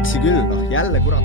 vitsi küll, jälle kurat.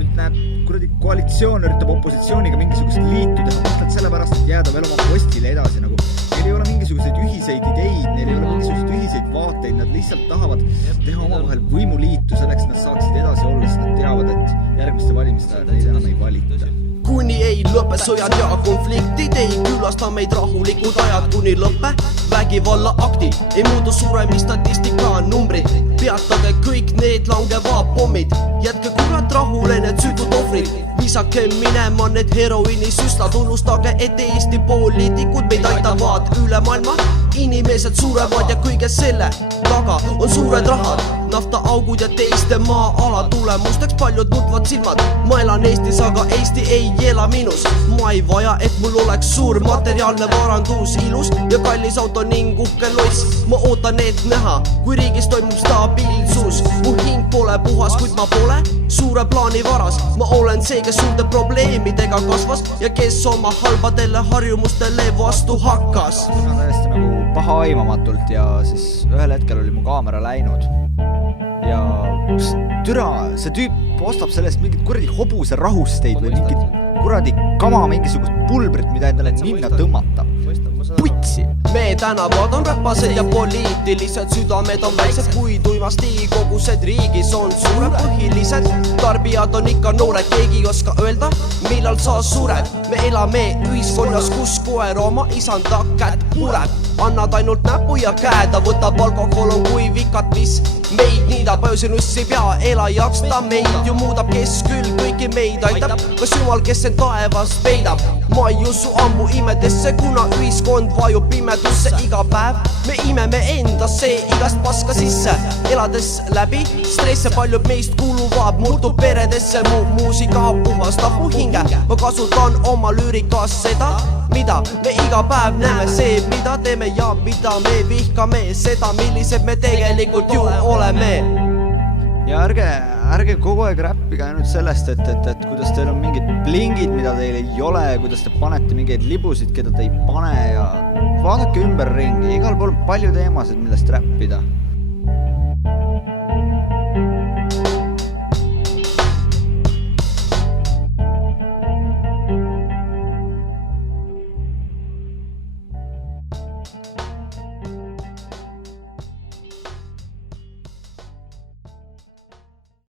Nüüd näeb kuradi koalitsioon üritab opositsiooniga mingisugust liitu teha puhtalt sellepärast, et jääda veel oma postile edasi nagu. Neil ei ole mingisuguseid ühiseid ideid, neil ei ole mingisuguseid ühiseid vaateid, nad lihtsalt tahavad teha omavahel võimuliitu selleks, et nad saaksid edasi olla, sest nad teavad, et järgmiste valimiste ajal neid enam ei valita. Kuni ei lõpe sõjad ja konfliktid, ei külasta meid rahulikud ajad, kuni lõppe vägivalla aktid, ei muudu suuremi statistika numbrid, peatage kõik need langevad pommid, jätke kurat rahule need süütud ohvrid, visake minema need heroiinisüslad, unustage, et Eesti poliitikud meid aitavad üle maailma, inimesed surevad ja kõige selle taga on suured rahad, naftaaugud ja teiste maa-ala tulemusteks paljud nutvad silmad, ma elan Eestis, aga Eesti ei ela minus, ma ei vaja, et mul oleks suur materiaalne varandus, ilus ja kallis auto ning uhke loss, ma ootan need näha, kui riigis toimub stabiilsus, mu hing pole puhas, kuid ma pole suure plaani varas, ma olen see, kes suurte probleemidega kasvas ja kes oma halbadele harjumustele vastu hakkas. Ma täiesti nagu paha aimamatult ja siis ühel hetkel oli mu kaamera läinud ja türa, see tüüp ostab sellest mingit kuradi hobuse rahusteid või mingit kuradi kama mingisugust pulbrit, mida endale minna tõmmata. Putsi! Me tänavad on räpased ja poliitilised, südamed on väiksed, kui tuimasti kogused riigis on suured põhilised. Tarbijad on ikka noored, keegi ei oska öelda, millal sa sured. Me elame ühiskonnas, kus koer oma isanda kätt pureb. Annad ainult näpu ja käeda, võtab alkohol on kui vikat, mis meid niidab. Pajusinuss ei pea elajaks, ta meid ju muudab, kes küll kõiki meid aitab. Kas jumal, kes end taevas peidab? Ma ei usu ammu imedesse, kuna ühiskond vajub pimedusse iga päev. Me imeme endasse igast paska sisse, elades läbi stresse paljud meist kuuluvad muutub peredesse, mu muusika puhastab mu hinge. Ma kasutan oma lüürikas seda, mida me iga päev näeme, see, mida teeme ja mida me vihkame, seda, millised me tegelikult ju oleme. Ja ärge kogu aeg räppige ainult sellest, et kuidas teil on mingid blingid, mida teil ei ole, kuidas te panete mingeid libusid, keda te ei pane ja vaadake ümber ringi, igal pool palju teemasid, millest räppida.